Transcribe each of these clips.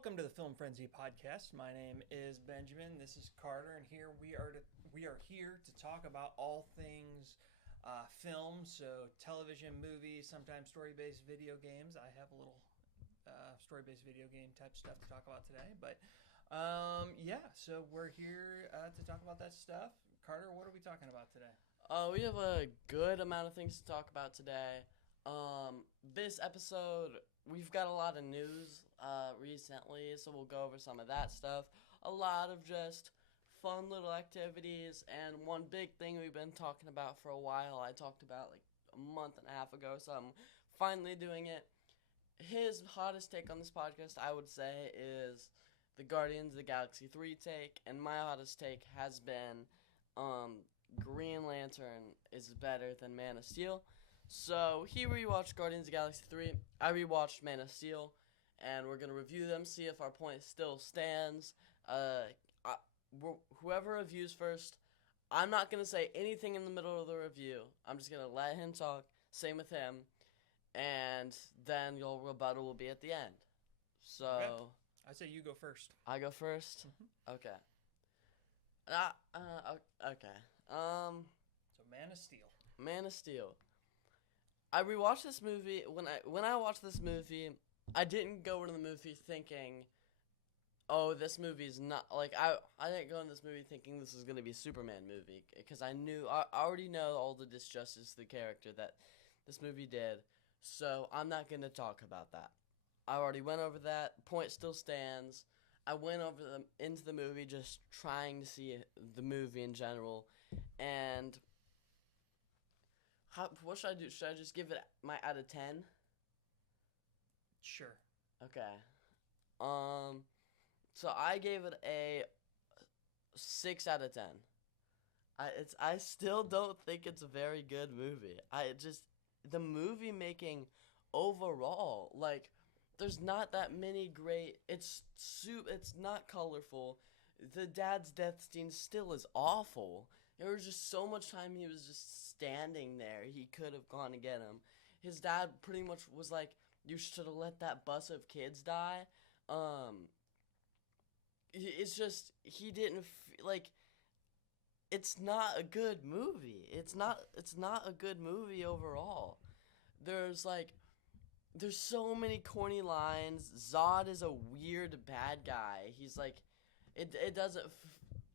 Welcome to the Film Frenzy podcast. My name is Benjamin. This is Carter, and here we are here to talk about all things film, so television, movies, sometimes story-based video games. I have a little story-based video game type stuff to talk about today, but so we're here to talk about that stuff. Carter, what are we talking about today? We have a good amount of things to talk about today. This episode, we've got a lot of news recently, so we'll go over some of that stuff. A lot of just fun little activities, and one big thing we've been talking about for a while, I talked about like a month and a half ago, so I'm finally doing it. His hottest take on this podcast, I would say, is the Guardians of the Galaxy 3 take, and my hottest take has been Green Lantern is better than Man of Steel. So he rewatched Guardians of the Galaxy 3. I rewatched Man of Steel, and we're gonna review them, see if our point still stands. Whoever reviews first, I'm not gonna say anything in the middle of the review. I'm just gonna let him talk. Same with him, and then your rebuttal will be at the end. So Okay. I say you go first. I go first. Okay. Okay. So Man of Steel. Man of Steel. I rewatched this movie. When I watched this movie, I didn't go into the movie thinking, "Oh, this movie is not like I didn't go in this movie thinking this is gonna be a Superman movie," because I already know all the disjustice to the character that this movie did. So I'm not gonna talk about that. I already went over that. Point still stands. I went over into the movie just trying to see the movie in general, and what should I do? Should I just give it my out of 10? Sure. Okay. So I gave it a 6 out of 10. I still don't think it's a very good movie. The movie making overall, like, there's not that many great. It's not colorful. The dad's death scene still is awful. There was just so much time he was just standing there. He could have gone to get him. His dad pretty much was like, "You should have let that bus of kids die." It's just he didn't like. It's not a good movie. It's not a good movie overall. There's so many corny lines. Zod is a weird bad guy. He's like, it doesn't.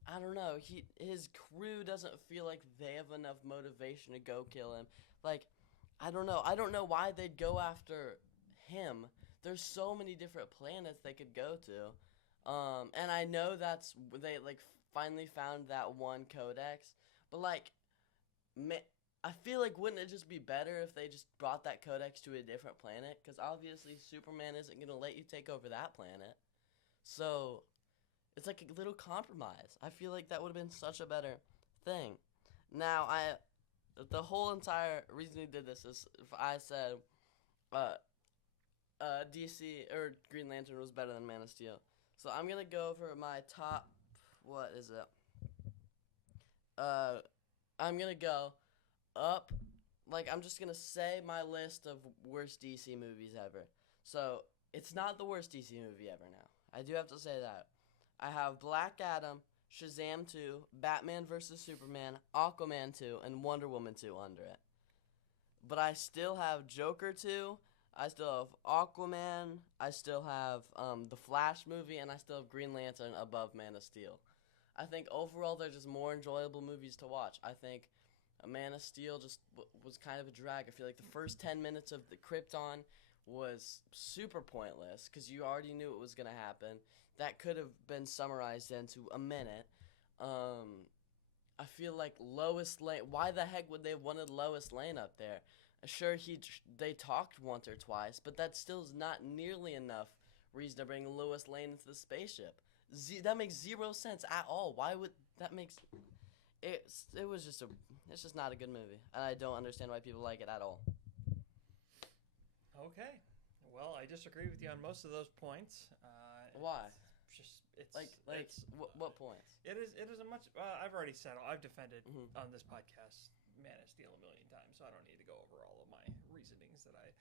I don't know. His crew doesn't feel like they have enough motivation to go kill him. Like, I don't know. I don't know why they'd go after him. There's so many different planets they could go to. And I know they finally found that one codex, but I feel like wouldn't it just be better if they just brought that codex to a different planet? Because obviously Superman isn't going to let you take over that planet. So it's like a little compromise. I feel like that would have been such a better thing. Now, the whole entire reason he did this is if I said DC or Green Lantern was better than Man of Steel. So I'm going to go for my top, what is it? I'm going to go up, I'm just going to say my list of worst DC movies ever. So, it's not the worst DC movie ever now. I do have to say that. I have Black Adam, Shazam 2, Batman vs. Superman, Aquaman 2, and Wonder Woman 2 under it. But I still have Joker 2, I still have Aquaman, I still have the Flash movie, and I still have Green Lantern above Man of Steel. I think overall they're just more enjoyable movies to watch. I think Man of Steel just was kind of a drag. I feel like the first 10 minutes of the Krypton was super pointless because you already knew it was going to happen. That could have been summarized into a minute. I feel like Lois Lane, why the heck would they have wanted Lois Lane up there? Sure, they talked once or twice, but that still is not nearly enough reason to bring Lois Lane into the spaceship. That makes zero sense at all. Why would that makes... It's just not a good movie, and I don't understand why people like it at all. Okay. Well, I disagree with you on most of those points. Why? What points? It is a much. I've already said I've defended on this podcast Man of Steel a million times, so I don't need to go over all of my reasonings that I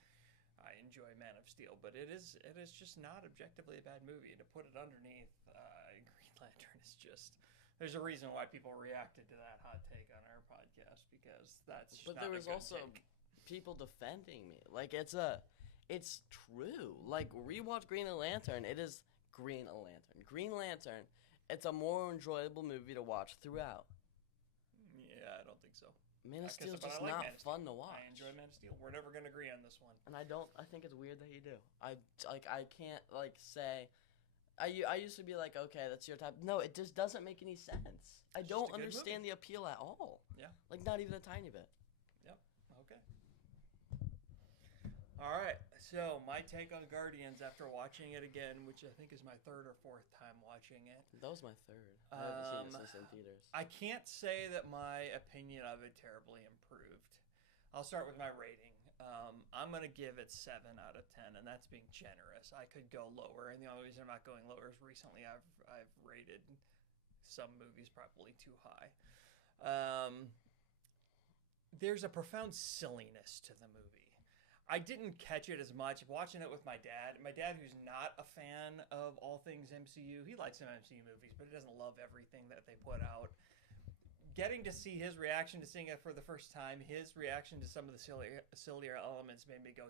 I enjoy Man of Steel, but it is just not objectively a bad movie. And to put it underneath Green Lantern is just. There's a reason why people reacted to that hot take on our podcast because that's. Just But not there a was good also take. people defending me. Like it's true. Like rewatch Green Lantern. It is Green Lantern. Green Lantern. It's a more enjoyable movie to watch throughout. Yeah, I don't think so. Man of Steel is But just I like not Man of Steel. fun to watch. I enjoy Man of Steel. We're never gonna agree on this one. And I think it's weird that you do. I can't say. I used to be like, okay, that's your type. No, it just doesn't make any sense. I It's don't just a good understand movie. the appeal at all. Yeah. Like not even a tiny bit. Yep. Okay. All right. So my take on Guardians after watching it again, which I think is my third or fourth time watching it. That was my third. I haven't seen this in theaters. I can't say that my opinion of it terribly improved. I'll start with my rating. I'm going to give it 7 out of 10, and that's being generous. I could go lower, and the only reason I'm not going lower is recently I've rated some movies probably too high. There's a profound silliness to the movie. I didn't catch it as much watching it with my dad. My dad, who's not a fan of all things MCU, he likes some MCU movies, but he doesn't love everything that they put out. Getting to see his reaction to seeing it for the first time, his reaction to some of the sillier elements made me go,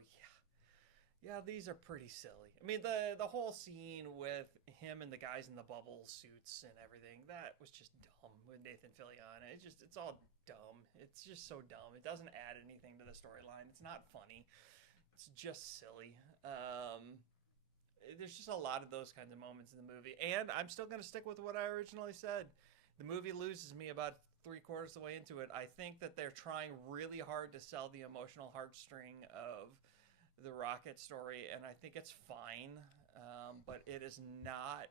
yeah, these are pretty silly. I mean, the whole scene with him and the guys in the bubble suits and everything, that was just dumb with Nathan Fillion. It's all dumb. It's just so dumb. It doesn't add anything to the storyline. It's not funny. It's just silly. There's just a lot of those kinds of moments in the movie. And I'm still going to stick with what I originally said. The movie loses me about 3/4 of the way into it. I think that they're trying really hard to sell the emotional heartstring of the Rocket story, and I think it's fine, but it is not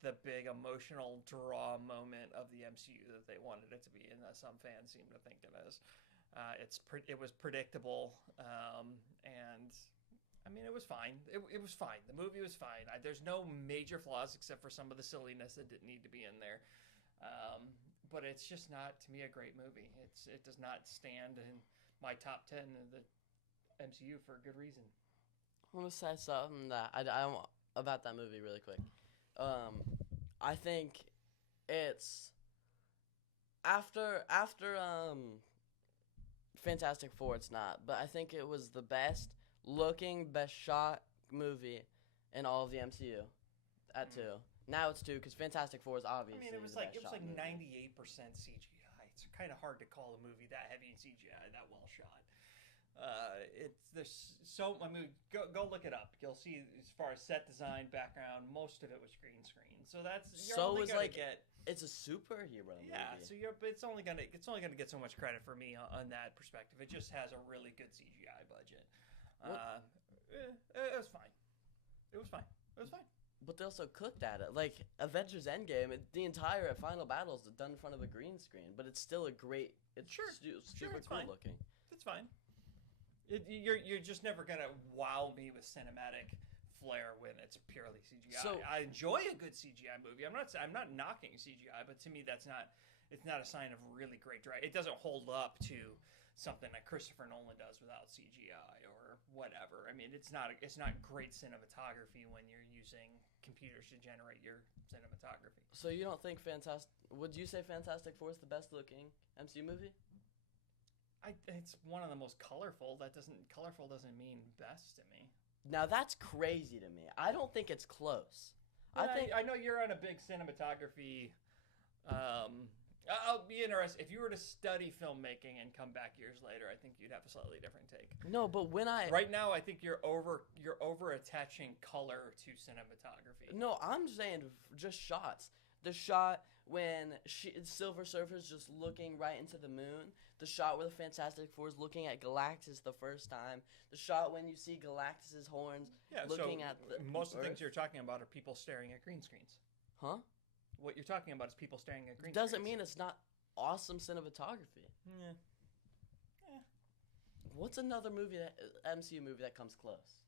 the big emotional draw moment of the MCU that they wanted it to be, and that some fans seem to think it is. It was predictable, and I mean, it was fine. It was fine. The movie was fine. There's no major flaws except for some of the silliness that didn't need to be in there. But it's just not, to me, a great movie. It does not stand in my top 10 of the MCU for a good reason. I want to say something that I about that movie really quick. I think it's after Fantastic Four. It's not, but I think it was the best looking, best shot movie in all of the MCU. At 2. Now it's 2 because Fantastic Four is obviously. I mean, it was the like best shot 98% CGI. It's kind of hard to call a movie that heavy in CGI that well shot. I mean, go look it up. You'll see as far as set design, background, most of it was green screen. So that's it's a superhero movie. Yeah, so it's only gonna get so much credit for me on that perspective. It just has a really good CGI budget. It was fine. It was fine. But they also cooked at it. Like Avengers Endgame, the entire final battle is done in front of a green screen, but it's still a great. It's super it's cool fine. looking. It's fine. You're just never gonna wow me with cinematic flair when it's purely CGI. So, I enjoy a good CGI movie. I'm not knocking CGI, but to me it's not a sign of really great directing. It doesn't hold up to something that Christopher Nolan does without CGI or whatever. I mean, it's not great cinematography when you're using computers to generate your cinematography. So you don't think would you say Fantastic Four is the best looking MCU movie? It's one of the most colorful. Colorful doesn't mean best to me. Now that's crazy to me. I don't think it's close. I know you're on a big cinematography. I'll be interested if you were to study filmmaking and come back years later. I think you'd have a slightly different take. No, but right now, I think you're over attaching color to cinematography. No, I'm saying just shots. The shot when Silver Surfer's just looking right into the moon. The shot where the Fantastic Four is looking at Galactus the first time. The shot when you see Galactus's horns looking at the most of the Earth. things you're talking about are people staring at green screens. Huh? What you're talking about is people staring at green screens. Doesn't mean it's not awesome cinematography. Yeah. What's another MCU movie that comes close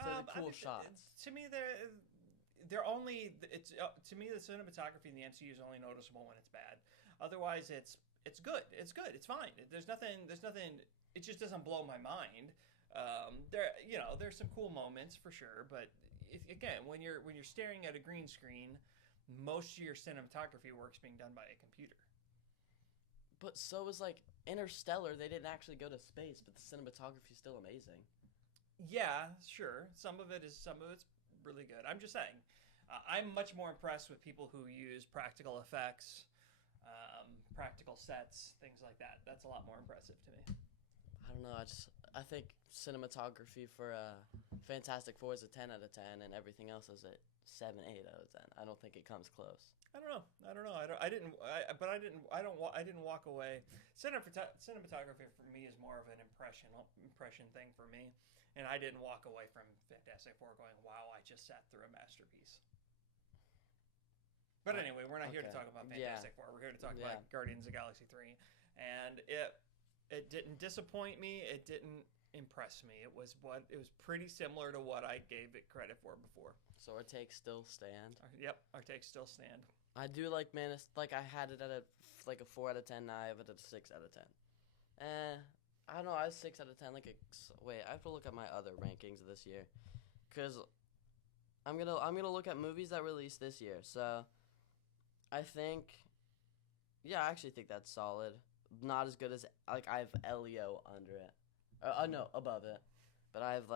to the cool shots? To me, they're only. To me, the cinematography in the MCU is only noticeable when it's bad. Otherwise, it's good. It's good. It's fine. There's nothing. It just doesn't blow my mind. There's some cool moments for sure, but again, when you're staring at a green screen, most of your cinematography work's being done by a computer. But so is like Interstellar. They didn't actually go to space, but the cinematography is still amazing. Yeah, sure. Some of it's really good. I'm just saying, I'm much more impressed with people who use practical effects, practical sets, things like that. That's a lot more impressive to me. I don't know. I think cinematography for Fantastic Four is a 10 out of 10, and everything else is a 7, 8 out of 10. I don't think it comes close. I don't know. I didn't walk away. Cinematography for me is more of an impression thing for me, and I didn't walk away from Fantastic Four going, "Wow, I just sat through a masterpiece." But anyway, we're not here to talk about Fantastic Four. We're here to talk about Guardians of the Galaxy 3, and it didn't disappoint me. It didn't impress me. It was pretty similar to what I gave it credit for before. So our takes still stand. Our takes still stand. I do like I had it at a 4 out of 10. Now I have it at a 6 out of 10. I don't know. I was 6 out of 10. Wait, I have to look at my other rankings of this year, because I'm gonna look at movies that released this year. So I actually think that's solid. Not as good as I have Elio under it. No, above it. But I have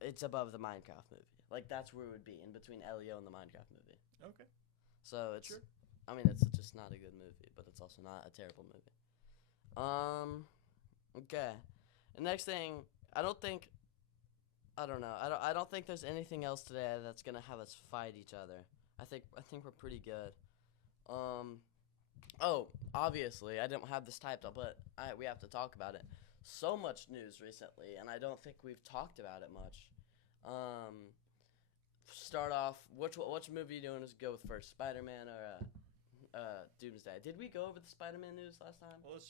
it's above the Minecraft movie. That's where it would be, in between Elio and the Minecraft movie. Okay. So it's sure. I mean, it's just not a good movie, but it's also not a terrible movie. Okay. The next thing, I don't think there's anything else today that's gonna have us fight each other. I think we're pretty good. Oh, obviously, I didn't have this typed up, but we have to talk about it. So much news recently, and I don't think we've talked about it much. Start off, which movie you doing? Go with first, Spider-Man or Doomsday? Did we go over the Spider-Man news last time? Well, let's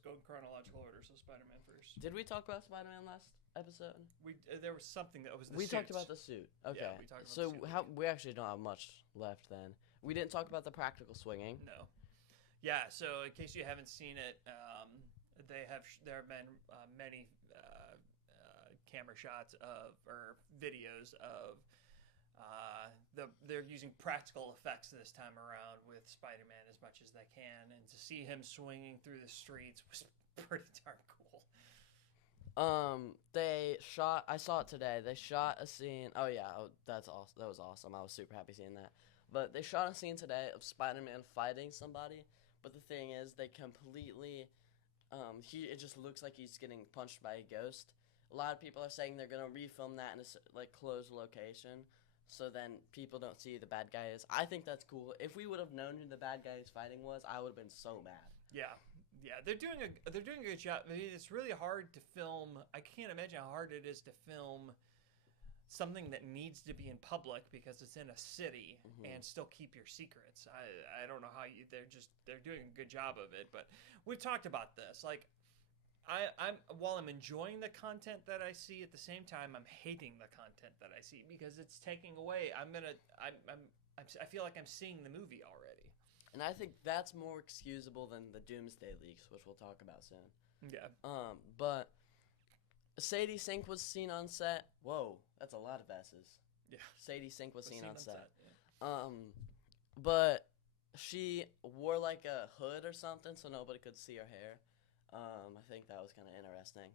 go in chronological order. So Spider-Man first. Did we talk about Spider-Man last episode? There was something that was the suit. We talked about the suit. Okay. Yeah, we talked about the suit. We actually don't have much left then. We didn't talk about the practical swinging. No. Yeah. So in case you haven't seen it, there have been many camera shots or videos of. They're using practical effects this time around with Spider-Man as much as they can, and to see him swinging through the streets was pretty darn cool. I saw it today. They shot a scene. Oh yeah, that's awesome. That was awesome. I was super happy seeing that. But they shot a scene today of Spider-Man fighting somebody. But the thing is, they completely, it just looks like he's getting punched by a ghost. A lot of people are saying they're gonna refilm that in a closed location, so then people don't see who the bad guy is. I think that's cool. If we would have known who the bad guy is fighting was, I would have been so mad. Yeah, they're doing a good job. I mean, it's really hard to film. I can't imagine how hard it is to film something that needs to be in public because it's in a city and still keep your secrets. I don't know how they're doing a good job of it, but we've talked about this. While I'm enjoying the content that I see, at the same time I'm hating the content that I see because it's taking away. I feel like I'm seeing the movie already. And I think that's more excusable than the Doomsday leaks, which we'll talk about soon. Yeah. But Sadie Sink was seen on set. Whoa, that's a lot of S's. Yeah. Sadie Sink was seen on set. Yeah. But she wore a hood or something so nobody could see her hair. I think that was kind of interesting.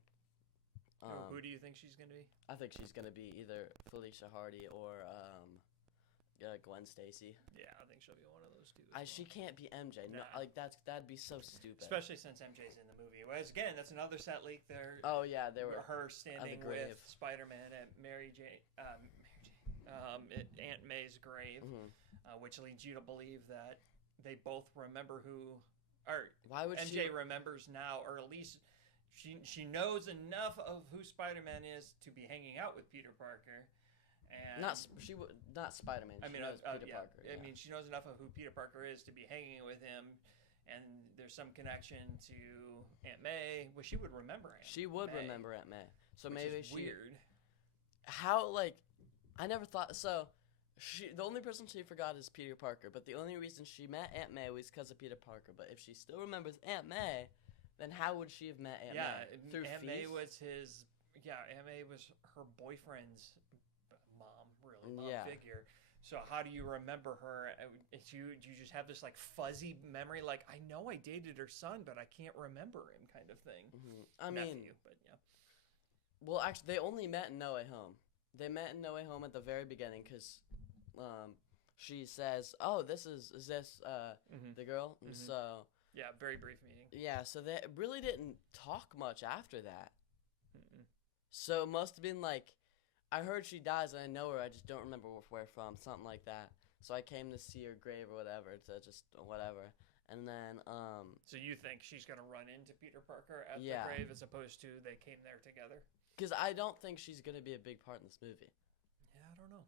Who do you think she's going to be? I think she's going to be either Felicia Hardy or Gwen Stacy. Yeah, I think she'll be one of those two. She can't be MJ. Nah. No, that'd be so stupid. Especially since MJ's in the movie. Whereas again, that's another set leak. Oh yeah, they were her standing with Spider-Man at Aunt May's grave, which leads you to believe that they both remember who. Or why would MJ remembers now, or at least she knows enough of who Spider-Man is to be hanging out with Peter Parker, and not Spider-Man. She knows Peter Parker. Yeah. I mean, she knows enough of who Peter Parker is to be hanging with him, and there's some connection to Aunt May. Well, she would remember Aunt May. She would remember Aunt May. So which maybe is weird. How I never thought so. The only person she forgot is Peter Parker, but the only reason she met Aunt May was because of Peter Parker. But if she still remembers Aunt May, then how would she have met Aunt Yeah, May? Through Aunt May feast? was his. Yeah, Aunt May was her boyfriend's mom, really mom Yeah. figure. So how do you remember her? Do you just have this like fuzzy memory, like I know I dated her son, but I can't remember him, kind of thing? I mean, Nephew, but yeah. well, actually, they only met in No Way Home. They met in No Way Home at the very beginning because she says, "Oh, this is this Mm-hmm. the girl?" And Mm-hmm. so Yeah, very brief meeting. yeah, so they really didn't talk much after that. Mm-mm. So it must have been like, I heard she dies and I know her, I just don't remember where from, something like that. So I came to see her grave or whatever, to just whatever. And then So you think she's gonna run into Peter Parker at yeah, the grave as opposed to they came there together? because I don't think she's gonna be a big part in this movie. Yeah, I don't know.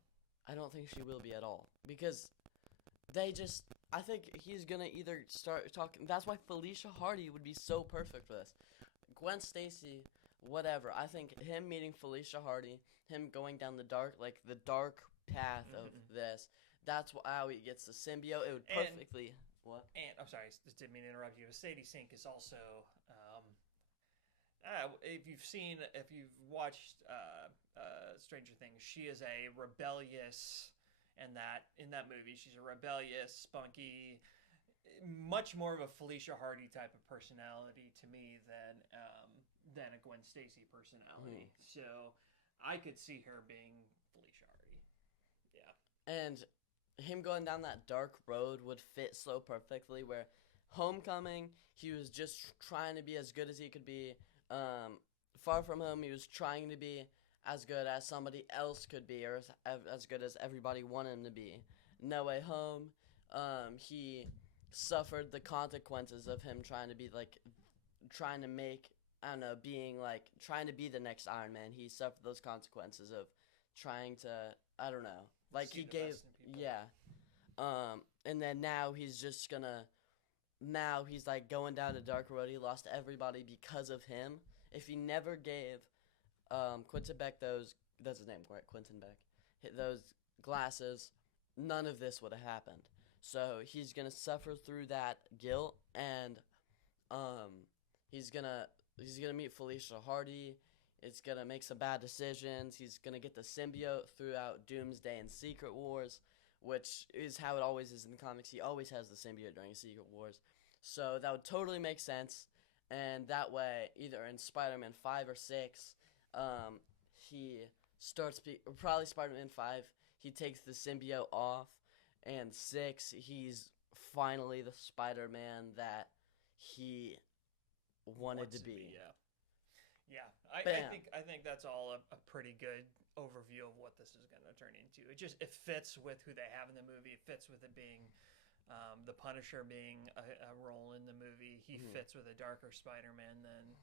I don't think she will be at all because they just. I think he's gonna either start talking. That's why Felicia Hardy would be so perfect for this. Gwen Stacy, whatever. I think him meeting Felicia Hardy, him going down the dark path of this. That's how he gets the symbiote. It would perfectly. What? And I'm sorry, just didn't mean to interrupt you. Sadie Sink is also. If you've watched Stranger Things, she is a rebellious, and that in that movie she's a rebellious, spunky, much more of a Felicia Hardy type of personality to me than a Gwen Stacy personality. So I could see her being Felicia Hardy. Yeah. And him going down that dark road would fit so perfectly. Where Homecoming, he was just trying to be as good as he could be. Far From Home, he was trying to be as good as somebody else could be, or as good as everybody wanted him to be. No Way Home, he suffered the consequences of him trying to be trying to make, I don't know, being trying to be the next Iron Man. He suffered those consequences of trying to, I don't know, See he the gave, best in people. yeah. And then now he's just gonna. Now he's going down a dark road. He lost everybody because of him. If he never gave Quentin Beck that's his name, right? Quentin Beck, those glasses, none of this would have happened. So he's gonna suffer through that guilt, and he's gonna meet Felicia Hardy. It's gonna make some bad decisions. He's gonna get the symbiote throughout Doomsday and Secret Wars, which is how it always is in the comics. He always has the symbiote during Secret Wars. So that would totally make sense. And that way, either in Spider-Man 5 or 6, he starts, probably Spider-Man 5, he takes the symbiote off. And 6, he's finally the Spider-Man that he wanted to be. Yeah. I think that's all a pretty good overview of what this is going to turn into. It fits with who they have in the movie. It fits with it being the Punisher being a role in the movie. He fits with a darker Spider-Man than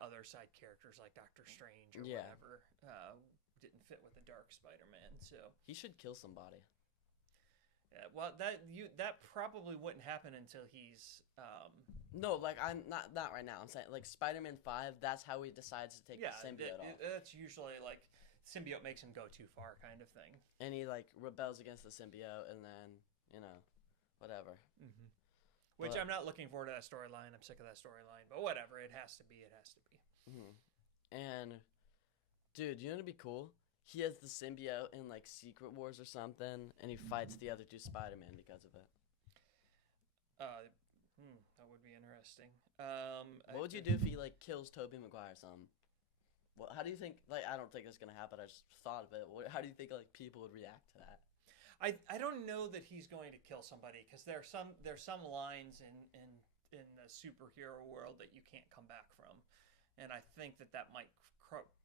other side characters like Doctor Strange or whatever. Didn't fit with the dark Spider-Man. So he should kill somebody. Yeah, well, that probably wouldn't happen until he's. No, I'm not right now. I'm saying Spider-Man 5. That's how he decides to take the symbiote off. That's usually symbiote makes him go too far, kind of thing. And he rebels against the symbiote, and then whatever. Mm-hmm. Which I'm not looking forward to that storyline. I'm sick of that storyline. But whatever, it has to be. It has to be. Mm-hmm. And dude, you know what'd be cool? He has the symbiote in Secret Wars or something, and he fights the other two Spider-Man because of it. That would be interesting. What would you do if he kills Tobey Maguire or something? Well, how do you think? I don't think it's gonna happen. I just thought of it. How do you think people would react to that? I don't know that he's going to kill somebody because there's some lines in the superhero world that you can't come back from, and I think that might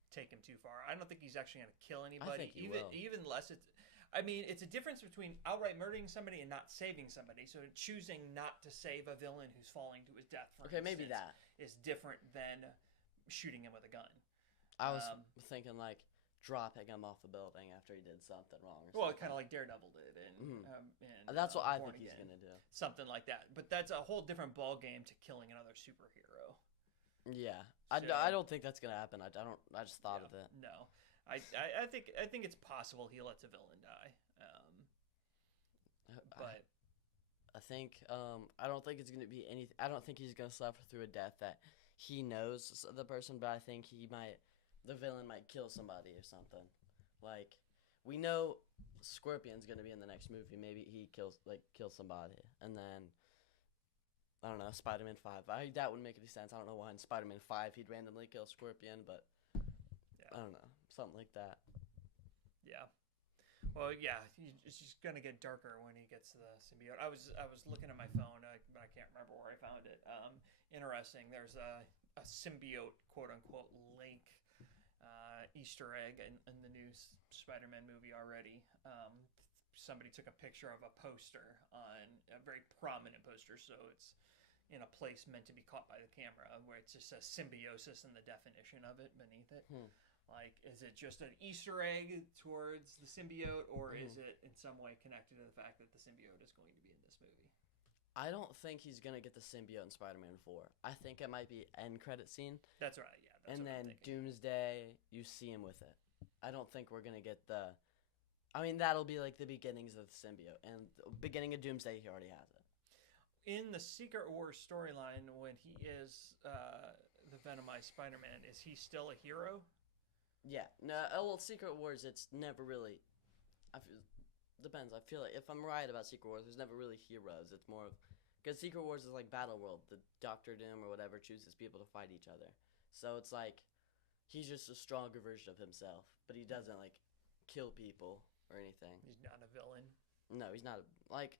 take him too far. I don't think he's actually going to kill anybody. I think he will. Even less. It's a difference between outright murdering somebody and not saving somebody. So choosing not to save a villain who's falling to his death, for instance, maybe that is different than shooting him with a gun. I was thinking dropping him off a building after he did something wrong. Well, kind of like Daredevil did, that's what I think he's gonna do. Something like that, but that's a whole different ball game to killing another superhero. Yeah, I don't think that's gonna happen. I just thought of it. No, I think it's possible he lets a villain die. But I don't think it's gonna be anything. I don't think he's gonna suffer through a death that he knows the person, but I think the villain might kill somebody or something. Like, we know Scorpion's gonna be in the next movie. Maybe he kills somebody, and then I don't know, Spider-Man 5. That wouldn't make any sense. I don't know why in Spider-Man 5 he'd randomly kill Scorpion, but Yeah. I don't know, something like that. Yeah. Well, yeah, it's just gonna get darker when he gets to the symbiote. I was looking at my phone, but I can't remember where I found it. Interesting. There's a symbiote, quote unquote, link Easter egg in the new Spider-Man movie already. Somebody took a picture of a poster, on a very prominent poster, so it's in a place meant to be caught by the camera, where it just says symbiosis and the definition of it beneath it. Like, is it just an Easter egg towards the symbiote, or is it in some way connected to the fact that the symbiote is going to be in this movie? I don't think he's gonna get the symbiote in Spider-Man 4. I think it might be end credit scene. That's right. Yeah. That's and what then I'm thinking. Doomsday, you see him with it. I don't think we're gonna get the. I mean, that'll be like the beginnings of the symbiote, and the beginning of Doomsday, he already has it. In the Secret Wars storyline, when he is the Venomized Spider-Man, is he still a hero? Yeah. No. Well, Secret Wars, it's never really. Depends. I feel like if I'm right about Secret Wars, there's never really heroes. It's more of because Secret Wars is like Battle World. The Doctor Doom or whatever chooses people to fight each other. So it's like he's just a stronger version of himself, but he doesn't like kill people or anything. He's not a villain. No, he's not. Like,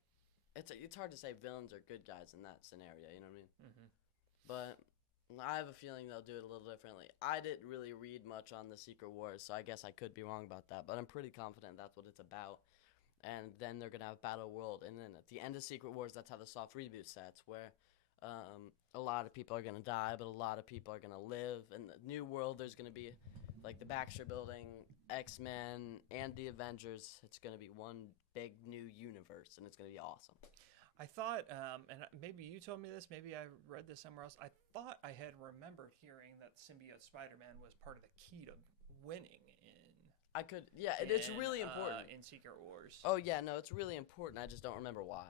it's hard to say villains are good guys in that scenario. You know what I mean? Mm-hmm. But I have a feeling they'll do it a little differently. I didn't really read much on the Secret Wars, so I guess I could be wrong about that. But I'm pretty confident that's what it's about. And then they're gonna have Battle World, and then at the end of Secret Wars, that's how the soft reboot sets, where a lot of people are gonna die, but a lot of people are gonna live. In the new world, there's gonna be like the Baxter Building, X-Men, and the Avengers. It's gonna be one big new universe, and it's gonna be awesome. I thought, and maybe you told me this, maybe I read this somewhere else. I thought I had remembered hearing that symbiote Spider-Man was part of the key to winning It's really important. In Secret Wars. Oh, yeah, no, it's really important. I just don't remember why.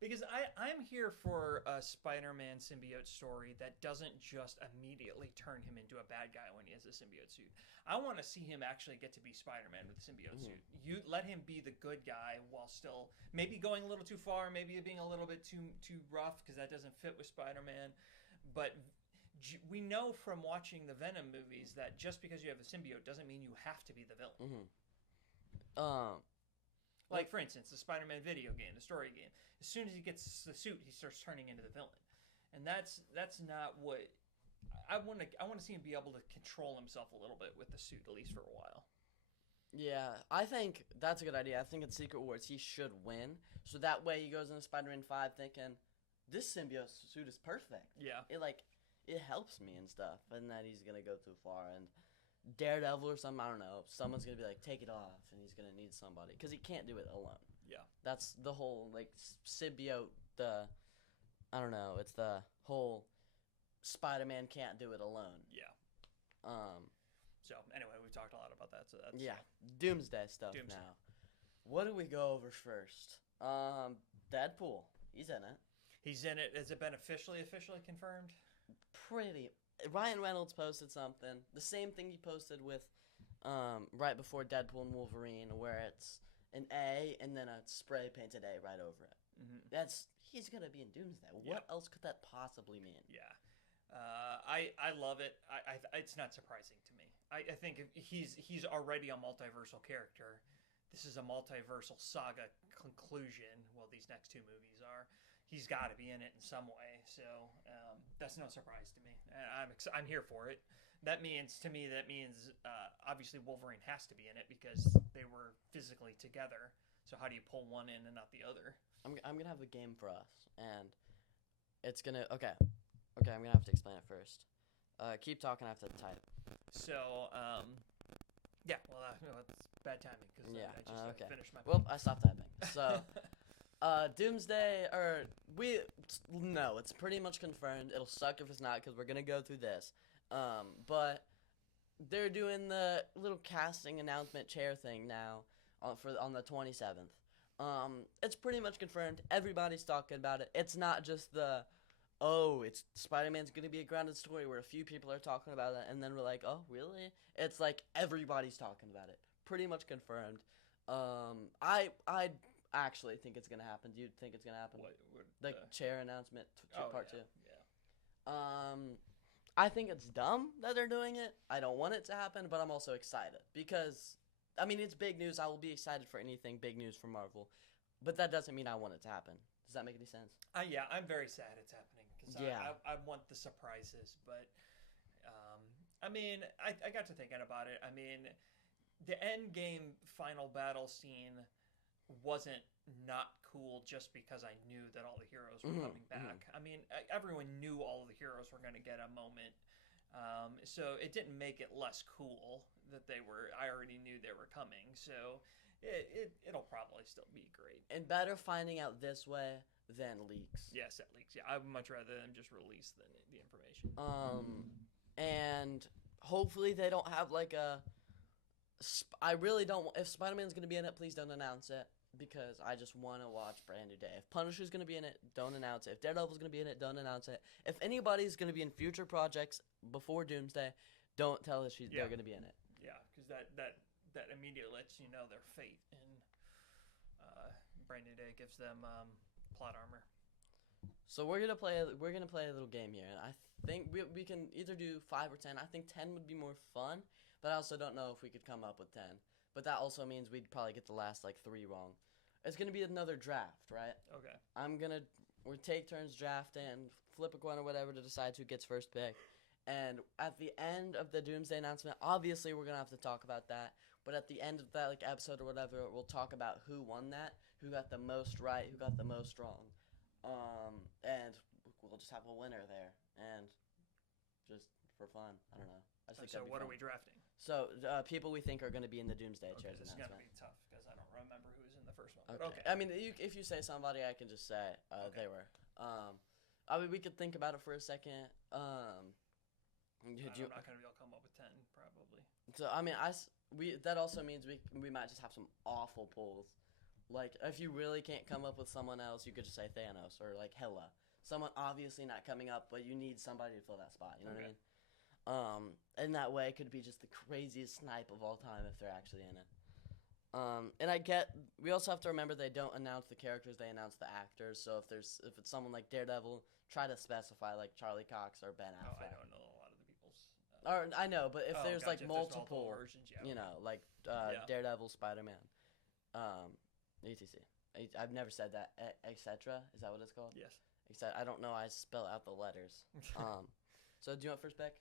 Because I'm here for a Spider-Man symbiote story that doesn't just immediately turn him into a bad guy when he has a symbiote suit. I want to see him actually get to be Spider-Man with a symbiote suit. You let him be the good guy while still maybe going a little too far, maybe being a little bit too rough, because that doesn't fit with Spider-Man. But we know from watching the Venom movies that just because you have a symbiote doesn't mean you have to be the villain. Like, for instance, the Spider-Man video game, the story game. As soon as he gets the suit, he starts turning into the villain, and that's not what I want to. I want to see him be able to control himself a little bit with the suit, at least for a while. Yeah, I think that's a good idea. I think in Secret Wars he should win, so that way he goes into Spider-Man 5 thinking, this symbiote suit is perfect. Yeah, it helps me and stuff, and then he's gonna go too far and. Daredevil or something, I don't know. Someone's going to be like, take it off, and he's going to need somebody. Because he can't do it alone. Yeah. That's the whole, like, symbiote, I don't know, it's the whole Spider-Man can't do it alone. Yeah. So, anyway, we've talked a lot about that, so that's... Yeah. Doomsday stuff now. What do we go over first? Deadpool. He's in it. He's in it. Has it been officially confirmed? Pretty... Ryan Reynolds posted something. The same thing he posted with right before Deadpool and Wolverine, where it's an A and then a spray painted A right over it. Mm-hmm. He's gonna be in Doomsday. What else could that possibly mean? Yeah, I love it. It's not surprising to me. I think he's already a multiversal character. This is a multiversal saga conclusion. Well, these next two movies are. He's got to be in it in some way, so that's no surprise to me. I'm here for it. That means obviously Wolverine has to be in it because they were physically together. So how do you pull one in and not the other? I'm gonna have a game for us, and it's gonna okay. I'm gonna have to explain it first. Keep talking. I have to type. So yeah, well, it's bad timing because I just finished my. Well, I stopped typing. So. Doomsday, it's pretty much confirmed. It'll suck if it's not, because we're gonna go through this. But they're doing the little casting announcement chair thing now on the 27th. It's pretty much confirmed. Everybody's talking about it. It's not just it's Spider-Man's gonna be a grounded story where a few people are talking about it, and then we're like, oh, really? It's like everybody's talking about it. Pretty much confirmed. I actually think it's gonna happen. Do you think it's gonna happen? What The chair announcement, part two. Yeah. I think it's dumb that they're doing it. I don't want it to happen, but I'm also excited because, I mean, it's big news. I will be excited for anything big news from Marvel, but that doesn't mean I want it to happen. Does that make any sense? Yeah, I'm very sad it's happening because Yeah. I want the surprises, but I mean, I got to thinking about it. I mean, the end game final battle scene wasn't not cool just because I knew that all the heroes were coming back. I mean, everyone knew all of the heroes were going to get a moment. So it didn't make it less cool that they were. I already knew they were coming. So it'll probably still be great. And better finding out this way than leaks. Yes, at leaks. Yeah, I would much rather them just release the information. And hopefully they don't have like a. I really don't. If Spider-Man's gonna be in it, please don't announce it because I just want to watch Brand New Day. If Punisher's gonna be in it, don't announce it. If Daredevil's gonna be in it, don't announce it. If anybody's gonna be in future projects before Doomsday, don't tell us they're gonna be in it. Yeah, because that immediately lets you know their fate, and Brand New Day gives them plot armor. So we're gonna play a little game here, and I think we can either do 5 or 10. I think 10 would be more fun, but I also don't know if we could come up with 10. But that also means we'd probably get the last like 3 wrong. It's gonna be another draft, right? Okay. We'll take turns drafting, flip a coin or whatever to decide who gets first pick. And at the end of the Doomsday announcement, obviously we're gonna have to talk about that. But at the end of that like episode or whatever, we'll talk about who won that, who got the most right, who got the most wrong. And we'll just have a winner there, and just for fun. I don't know. I just think So what are we drafting? So people we think are going to be in the Doomsday chairs This is announcement. gonna be tough because I don't remember who was in the first one. Okay. I mean, if you say somebody, I can just say they were. I mean, we could think about it for a second. I'm not gonna be able to come up with 10 probably. So I mean, that also means we might just have some awful pulls. Like, if you really can't come up with someone else, you could just say Thanos or, like, Hela. Someone obviously not coming up, but you need somebody to fill that spot. You know what I mean? And that way it could be just the craziest snipe of all time if they're actually in it. And we also have to remember they don't announce the characters, they announce the actors. So if it's someone like Daredevil, try to specify, like, Charlie Cox or Ben Affleck. I don't know a lot of the people's... I know, but if there's, like, If multiple versions, you know, like Daredevil, Spider-Man, etc. I've never said that. Etc. Is that what it's called? Yes. I don't know. I spell out the letters. So do you want first pick?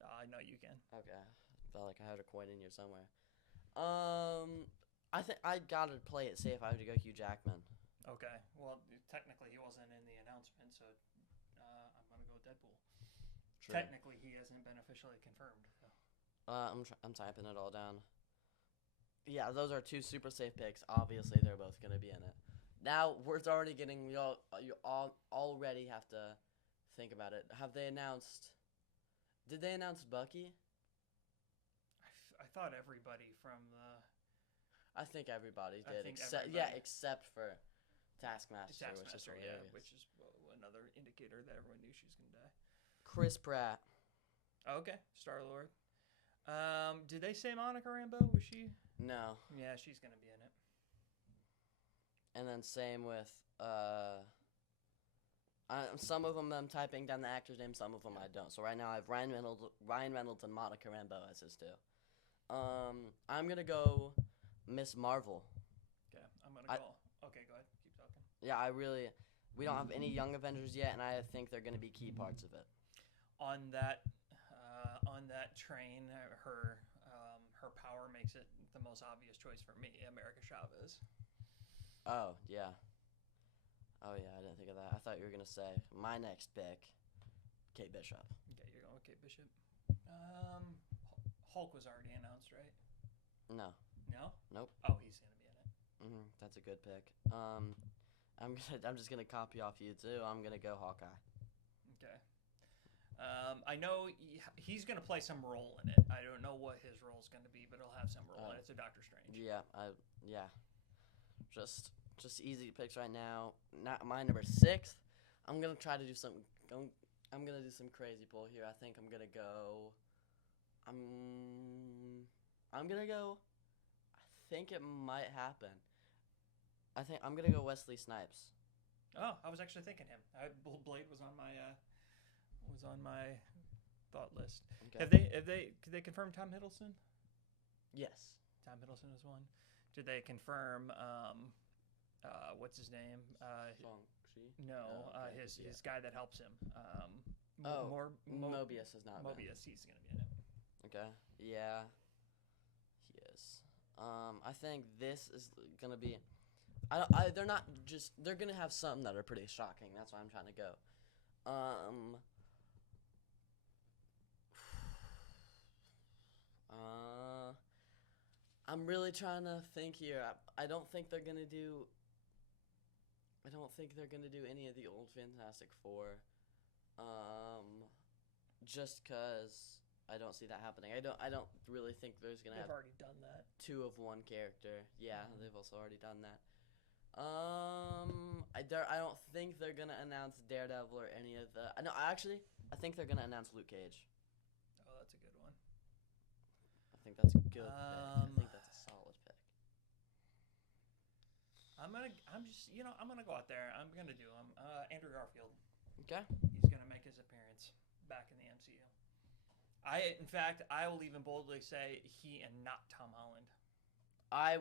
I know you can. Okay. I felt like I had a coin in here somewhere. I think I gotta play it safe. I have to go Hugh Jackman. Okay. Well, technically he wasn't in the announcement, so I'm gonna go Deadpool. True. Technically, he hasn't been officially confirmed. So. I'm typing it all down. Yeah, those are 2 super safe picks. Obviously, they're both going to be in it. Now, it's already getting... You already have to think about it. Have they announced... Did they announce Bucky? I thought everybody from the... I think everybody did. Everybody. Yeah, except for Taskmaster, which is hilarious. Yeah, which is another indicator that everyone knew she was going to die. Chris Pratt. Okay, Star-Lord. Did they say Monica Rambeau? Was she? No. Yeah, she's gonna be in it. And then same with some of them I'm typing down the actor's name, some of them I don't. So right now I have Ryan Reynolds and Monica Rambeau as his 2. I'm gonna go Miss Marvel. Okay, I'm gonna go. Okay, go ahead. Keep talking. Yeah, we don't have any young Avengers yet, and I think they're gonna be key parts of it. On that train, her power makes it the most obvious choice for me, America Chavez. Oh yeah, I didn't think of that. I thought you were gonna say my next pick, Kate Bishop. Okay, you're going with Kate Bishop. Hulk was already announced, right? No. No? Nope. Oh, he's gonna be in it. That's a good pick. I'm just gonna copy off you too. I'm gonna go Hawkeye. Okay. I know he's going to play some role in it. I don't know what his role is going to be, but he'll have some role in it. It's a Doctor Strange. Yeah, Just easy picks right now. Not my number 6. I'm gonna try to do something. I'm gonna do some crazy pull here. I think I'm gonna go. I'm gonna go. I think it might happen. I think I'm gonna go Wesley Snipes. Oh, I was actually thinking him. Blade was on my thought list. Okay. Could they confirm Tom Hiddleston? Yes. Tom Hiddleston is one. Did they confirm what's his name? Shang-Chi? No, Okay, his guy that helps him. Mobius is not. Mobius, he's gonna be in it. Okay. Yeah. He is. I think this is gonna be. They're not just. They're gonna have some that are pretty shocking. That's why I'm trying to go. I'm really trying to think here. I don't think they're gonna do. I don't think they're gonna do any of the old Fantastic Four. Just cause I don't see that happening. I don't really think there's gonna They've have already done that. 2 of one character. Yeah, they've also already done that. I don't think they're gonna announce Daredevil or any of the. No, I think they're gonna announce Luke Cage. Oh, that's a good one. I think that's a good pick. I think that's a solid pick. I'm gonna go out there. I'm gonna do him. Andrew Garfield. Okay. He's gonna make his appearance back in the MCU. In fact, I will even boldly say he and not Tom Holland. I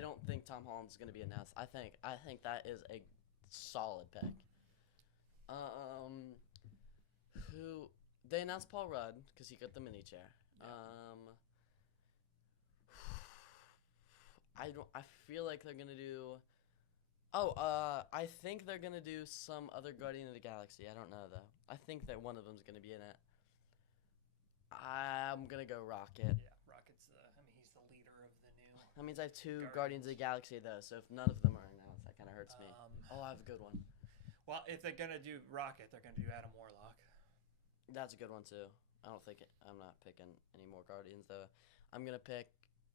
don't think Tom Holland's gonna be announced. I think that is a solid pick. Who they announced Paul Rudd because he got the mini chair. Yeah. I feel like they're gonna do. I think they're gonna do some other Guardian of the Galaxy. I don't know though. I think that one of them's gonna be in it. I'm gonna go Rocket. Yeah, Rocket's he's the leader of the new. That means I have 2 Guardians of the Galaxy though. So if none of them are announced, that kind of hurts me. I have a good one. Well, if they're gonna do Rocket, they're gonna do Adam Warlock. That's a good one too. I'm not picking any more Guardians though. I'm gonna pick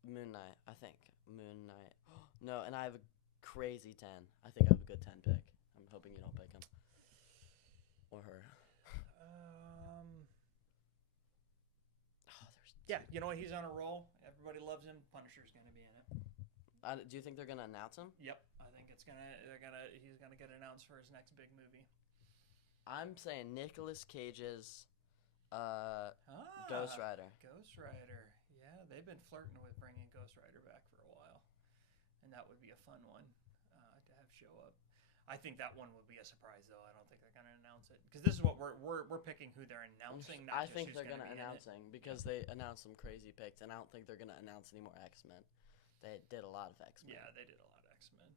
Moon Knight. I think Moon Knight. No, and I have a crazy 10. I think I have a good 10 pick. I'm hoping you don't pick him or her. Yeah, you know what? He's on a roll. Everybody loves him. Punisher's gonna be in it. Do you think they're gonna announce him? Yep, I think he's gonna get announced for his next big movie. I'm saying Nicolas Cage's Ghost Rider. Ghost Rider. Yeah, they've been flirting with bringing Ghost Rider back for a while, and that would be a fun one to have show up. I think that one would be a surprise, though. I don't think they're going to announce it because this is what we're picking who they're announcing. I think they're going to announcing because they announced some crazy picks, and I don't think they're going to announce any more X-Men. They did a lot of X-Men. Yeah, they did a lot of X-Men.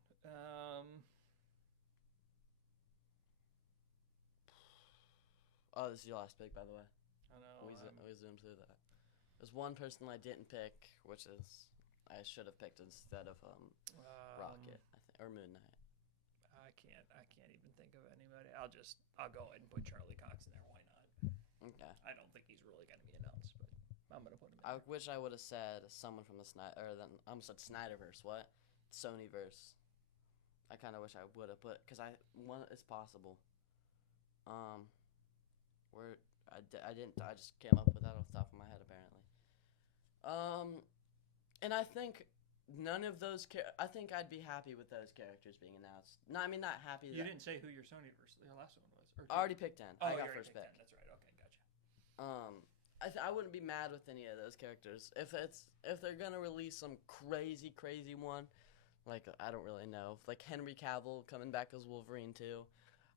Oh, this is your last pick, by the way. I know. We zoomed through that. There's one person I didn't pick, which is I should have picked instead of Rocket, I think, or Moon Knight. I can't even think of anybody. I'll go ahead and put Charlie Cox in there. Why not? Okay. I don't think he's really going to be announced, but I'm going to put him in I there. wish I would have said someone from the I almost said Snyderverse. What? Sonyverse. I kind of wish I would have put because it's possible. I didn't. I just came up with that off the top of my head apparently. And I think none of those. I think I'd be happy with those characters being announced. No, I mean not happy. You didn't say who your Sonyverse, your last one was. I already picked 10. Oh, I got first pick. 10. That's right. Okay, gotcha. I wouldn't be mad with any of those characters if they're gonna release some crazy one, like I don't really know, like Henry Cavill coming back as Wolverine too.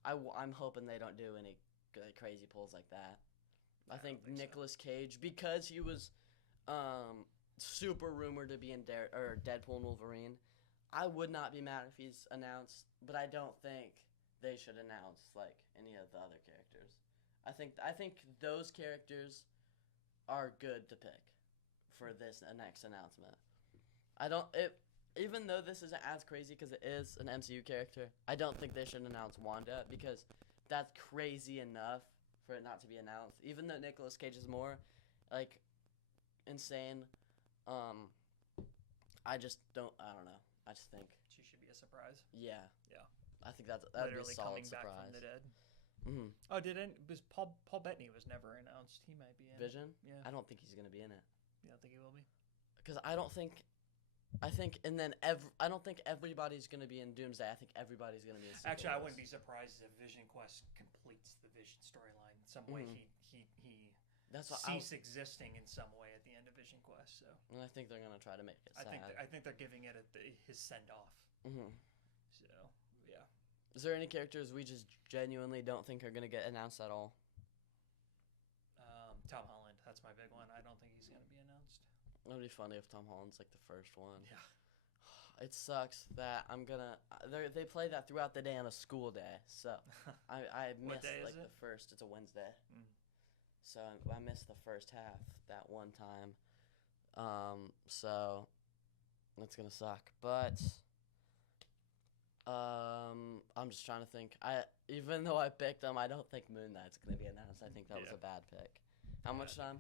I'm hoping they don't do any crazy pulls like that. I think Nicolas Cage, because he was super rumored to be in Deadpool and Wolverine, I would not be mad if he's announced, but I don't think they should announce like any of the other characters. I think those characters are good to pick for this next announcement. Even though this isn't as crazy because it is an MCU character, I don't think they should announce Wanda because that's crazy enough for it not to be announced. Even though Nicolas Cage is more like insane, I don't know. I just think she should be be a surprise. Yeah. Yeah. I think that would be a Literally solid coming back surprise. from the dead. Mm-hmm. Oh, was Paul Bettany was never announced. He might be in Vision? it. Yeah. I don't think he's going to be in it. You don't think he will be? Because I don't think everybody's going to be in Doomsday. I think everybody's going to be in Secret Actually, I Wars. wouldn't be surprised if Vision Quest completes the Vision storyline in some way. He That's what cease existing in some way at the end of Vision Quest. So and I think they're going to try to make it sad. I think they're giving it his send off. Mm-hmm. So yeah. Is there any characters we just genuinely don't think are going to get announced at all? Tom Holland, that's my big one. I don't think he's going to be announced. It would be funny if Tom Holland's like the first one. Yeah. It sucks that they play that throughout the day on a school day, so I missed like the first. It's a Wednesday, so I missed the first half that one time. So that's gonna suck. But I'm just trying to think. Even though I picked them, I don't think Moon Knight's gonna be announced. I think that was a bad pick. How much time?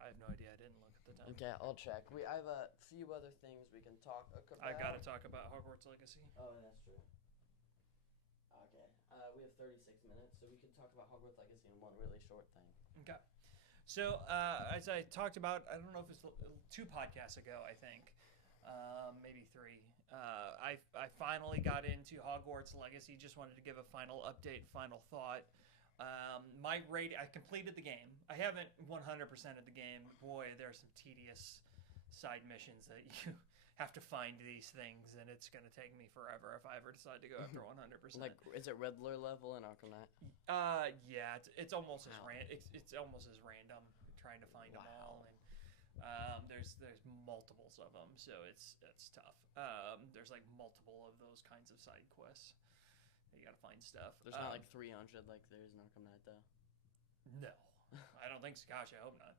I have no idea. I didn't look at the time. Okay, I'll check. I have a few other things we can talk about. I gotta talk about Hogwarts Legacy. Oh, that's true. Okay, we have 36 minutes, so we can talk about Hogwarts Legacy in one really short thing. Okay. So, as I talked about, I don't know if it's 2 podcasts ago, I think, maybe 3. I finally got into Hogwarts Legacy. Just wanted to give a final update, final thought. I completed the game. I haven't 100%ed the game. Boy, there are some tedious side missions that you have to find these things, and it's going to take me forever if I ever decide to go after 100%. Like, is it Riddler level in Arkham Knight? Yeah, it's almost as it's almost as random trying to find them all, and there's multiples of them, so it's tough. There's like multiple of those kinds of side quests. You gotta find stuff. There's not like 300 like there is in Arkham Knight, though. No, I don't think so. Gosh, I hope not.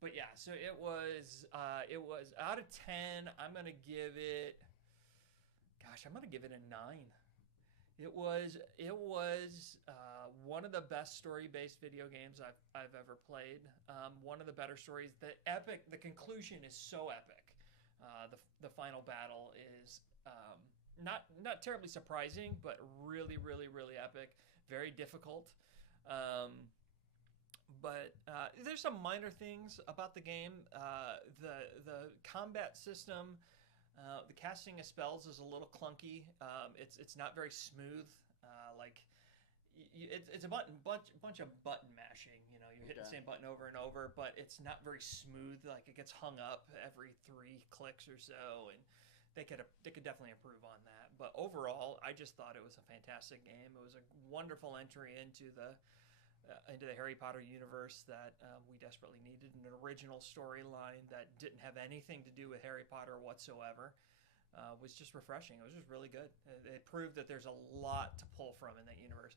But yeah, so it was out of 10. I'm gonna give it. Gosh, I'm gonna give it a 9. It was one of the best story-based video games I've ever played. One of the better stories. The conclusion is so epic. The final battle is. Not terribly surprising, but really, really, really epic. Very difficult. But there's some minor things about the game. The combat system, the casting of spells is a little clunky. It's not very smooth. It's a bunch of button mashing. You know, you're hitting the same button over and over, but it's not very smooth. Like it gets hung up every 3 clicks or so, and they could definitely improve on that. But overall, I just thought it was a fantastic game. It was a wonderful entry into the Harry Potter universe that we desperately needed. An original storyline that didn't have anything to do with Harry Potter whatsoever. Was just refreshing. It was just really good. It proved that there's a lot to pull from in that universe.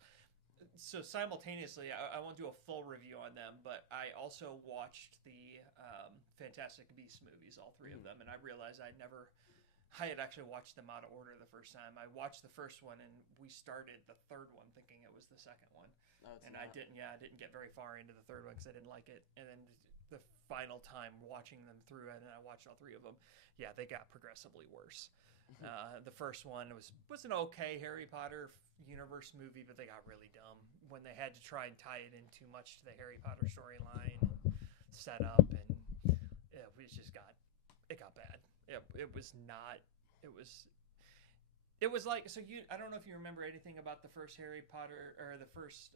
So simultaneously, I won't do a full review on them, but I also watched the Fantastic Beasts movies, all 3 of them, and I realized I had actually watched them out of order the first time. I watched the first one, and we started the third one thinking it was the second one. I didn't get very far into the third one because I didn't like it. And then the final time watching them through, and I watched all 3 of them, yeah, they got progressively worse. The first one was an okay Harry Potter universe movie, but they got really dumb when they had to try and tie it in too much to the Harry Potter storyline set up, and it got bad. It was like, so I don't know if you remember anything about the first Harry Potter or the first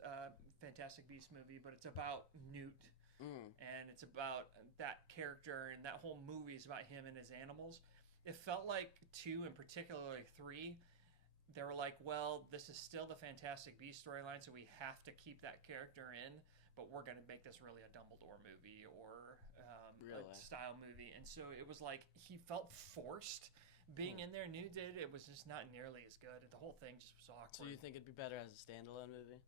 Fantastic Beasts movie, but it's about Newt, and it's about that character, and that whole movie is about him and his animals. It felt like 2, and particularly 3, they were like, well, this is still the Fantastic Beasts storyline, so we have to keep that character in, but we're going to make this really a Dumbledore movie or a style movie. And so it was like he felt forced being in there. Newt did. It was just not nearly as good. The whole thing just was awkward. So you think it'd be better as a standalone movie?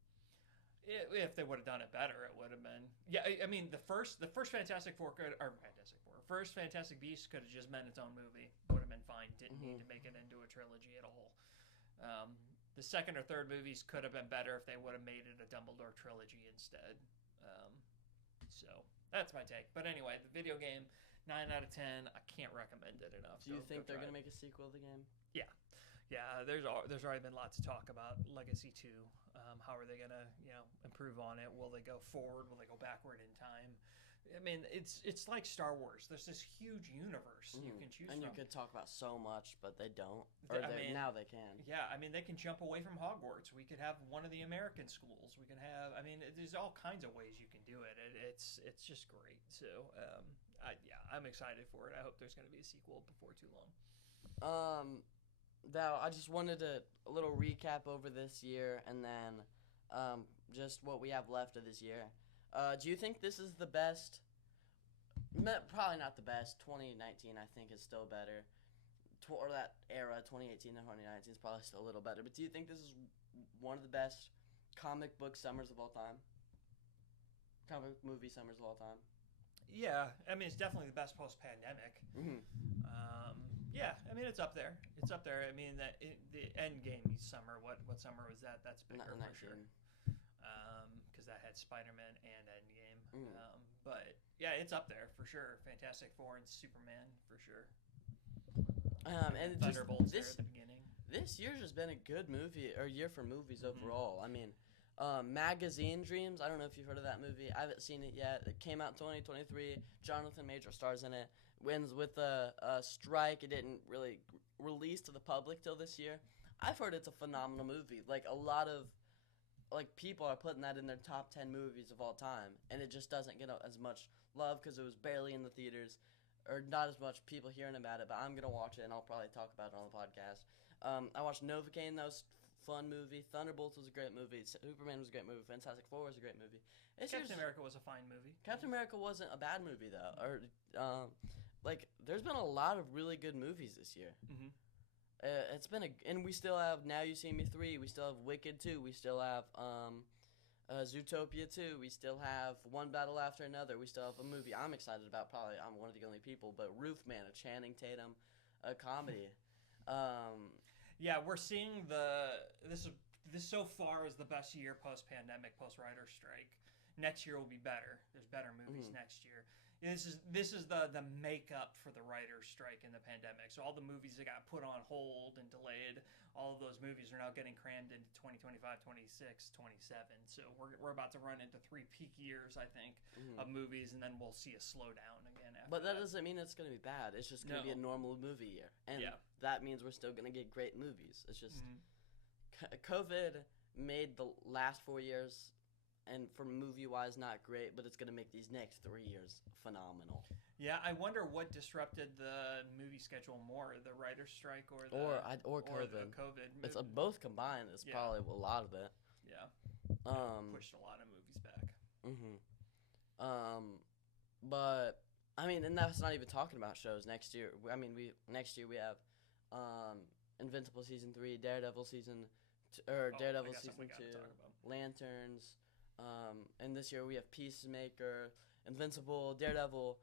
If they would have done it better, it would have been. Yeah, I mean, the first Fantastic Beasts could have just been its own movie. Would have been fine. Didn't need to make it into a trilogy at all. The second or third movies could have been better if they would have made it a Dumbledore trilogy instead. So that's my take. But anyway, the video game 9 out of 10. I can't recommend it enough. Do you think they're try going to it. make a sequel of the game? Yeah. Yeah, there's already been lots of talk about Legacy 2. How are they going to, improve on it? Will they go forward? Will they go backward in time? I mean, it's like Star Wars. There's this huge universe you can choose and from. you could talk about so much, but they don't. Now they can. Yeah, I mean, they can jump away from Hogwarts. We could have one of the American schools. We could have. I mean, there's all kinds of ways you can do it. It's just great. So, I'm excited for it. I hope there's going to be a sequel before too long. Now I just wanted a little recap over this year, and then just what we have left of this year. Do you think this is the best? Probably not the best. 2019, I think, is still better. Or that era, 2018 and 2019, is probably still a little better. But do you think this is one of the best comic book summers of all time? Comic movie summers of all time? Yeah, I mean, it's definitely the best post-pandemic. Mm-hmm. Yeah, I mean, it's up there. It's up there. I mean, the Endgame summer. What summer was that? That's bigger for sure. Because that had Spider-Man and Endgame. But yeah, it's up there for sure. Fantastic Four and Superman for sure. And Thunderbolts just there at the beginning. This year's just been a good year for movies overall. I mean, Magazine Dreams. I don't know if you've heard of that movie. I haven't seen it yet. It came out in 2023. Jonathan Major stars in it. Wins with a strike. It didn't really release to the public till this year. I've heard it's a phenomenal movie. Like, a lot of people are putting that in their top 10 movies of all time, and it just doesn't get as much love because it was barely in the theaters, or not as much people hearing about it. But I'm gonna watch it, and I'll probably talk about it on the podcast. I watched Novocaine. That was a fun movie. Thunderbolts was a great movie. Superman was a great movie. Fantastic Four was a great movie. Captain America was a fine movie. Captain America wasn't a bad movie though. Or there's been a lot of really good movies this year. Mm-hmm. It's been and we still have Now You See Me 3. We still have Wicked 2. We still have Zootopia 2. We still have One Battle After Another. We still have a movie I'm excited about. Probably I'm one of the only people, but Roofman, a Channing Tatum comedy. Yeah, we're seeing this so far is the best year post-pandemic, post-writer strike. Next year will be better. There's better movies next year. This is the makeup for the writer's strike in the pandemic. So all the movies that got put on hold and delayed, all of those movies are now getting crammed into 2025, 26, 27. So we're about to run into 3 peak years, I think, of movies, and then we'll see a slowdown again after But that doesn't mean it's going to be bad. It's just going to be a normal movie year. And that means we're still going to get great movies. It's just COVID made the last 4 years, and for movie-wise, not great, but it's going to make these next 3 years phenomenal. Yeah, I wonder what disrupted the movie schedule more, the writer's strike or COVID. The COVID. It's both combined. It's probably a lot of it. Yeah. Pushed a lot of movies back. But I mean, and that's not even talking about shows next year. I mean, next year we have Invincible season 3, Daredevil season 2, season 2, Lanterns. And this year we have Peacemaker, Invincible, Daredevil.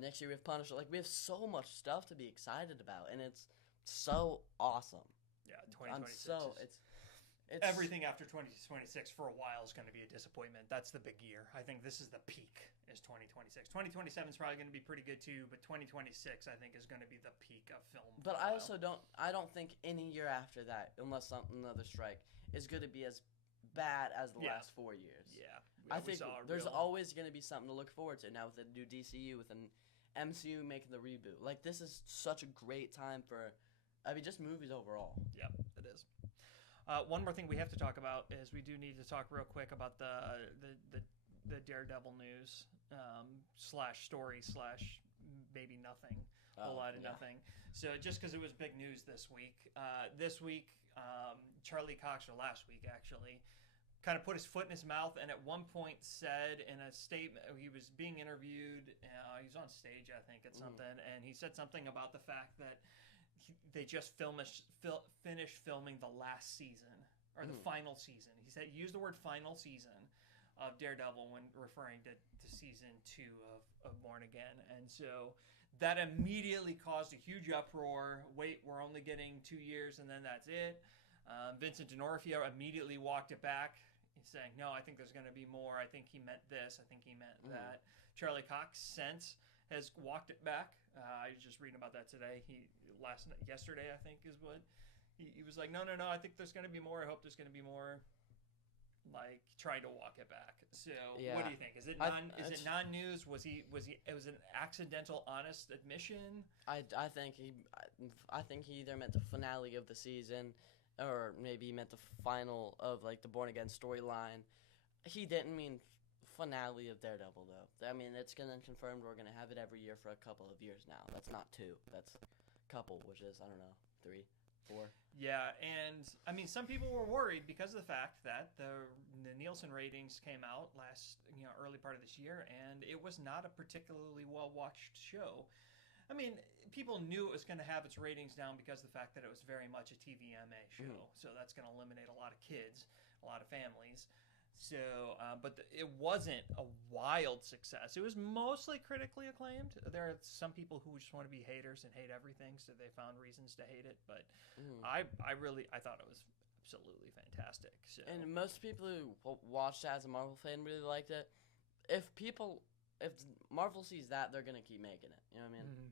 Next year we have Punisher. Like, we have so much stuff to be excited about, and it's so awesome. Yeah, 2026. It's everything after 2026 for a while is going to be a disappointment. That's the big year. I think this is the peak. Is 2026. 2027 is probably going to be pretty good too, but 2026 I think is going to be the peak of film. But I also don't think any year after that, unless another strike, is going to be as bad as the last 4 years. Yeah. I think there's always going to be something to look forward to now with the new DCU, with an MCU making the reboot. Like, this is such a great time for, just movies overall. Yeah, it is. One more thing we have to talk about is we do need to talk real quick about the Daredevil news /story/ maybe nothing. A lot of nothing. So just because it was big news this week. This week, Charlie Cox, or last week actually, kind of put his foot in his mouth and at one point said in a statement, he was being interviewed, he was on stage I think at something, and he said something about the fact that they just finished filming the last season, or the final season. He said, use the word final season of Daredevil when referring to season 2 of Born Again. And so that immediately caused a huge uproar. Wait, we're only getting 2 years and then that's it. Vincent D'Onofrio immediately walked it back. He's saying, no, I think there's going to be more. I think he meant this. I think he meant that. Charlie Cox since has walked it back. I was just reading about that today. Yesterday, I think, is what he was like. No. I think there's going to be more. I hope there's going to be more. Like trying to walk it back. So Yeah. what do you think? Is it non-news? Was it was an accidental, honest admission? I think he either meant the finale of the season, or maybe he meant the final of like the Born Again storyline. He didn't mean finale of Daredevil though. I mean, it's gonna confirmed we're gonna have it every year for a couple of years now. That's not 2. That's couple, which is I don't know 3, 4. Yeah, and I mean, some people were worried because of the fact that the Nielsen ratings came out early part of this year, and it was not a particularly well-watched show. I mean, people knew it was going to have its ratings down because of the fact that it was very much a TVMA show, so that's going to eliminate a lot of kids, a lot of families. So, but it wasn't a wild success. It was mostly critically acclaimed. There are some people who just want to be haters and hate everything, so they found reasons to hate it. But I thought it was absolutely fantastic. So. And most people who watched it as a Marvel fan really liked it. If Marvel sees that, they're gonna keep making it. You know what I mean? Mm-hmm.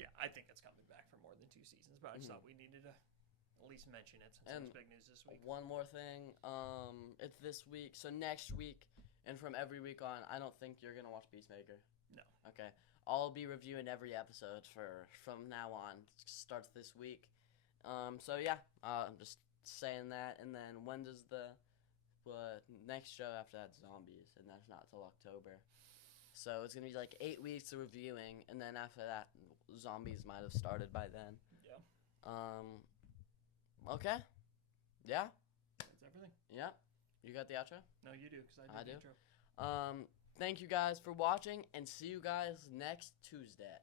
Yeah, I think it's coming back for more than 2 seasons, but I just thought we needed to at least mention it since it was big news this week. One more thing, it's this week, so next week, and from every week on, I don't think you're gonna watch Peacemaker. No. Okay, I'll be reviewing every episode from now on. It starts this week. So yeah, I'm just saying that, and then when does the next show after that? Zombies, and that's not till October. So it's gonna be like 8 weeks of reviewing, and then after that, Zombies might have started by then. Yeah. Okay. Yeah. That's everything. Yeah. You got the outro? No, you do, because I did the do. intro. Thank you guys for watching, and see you guys next Tuesday.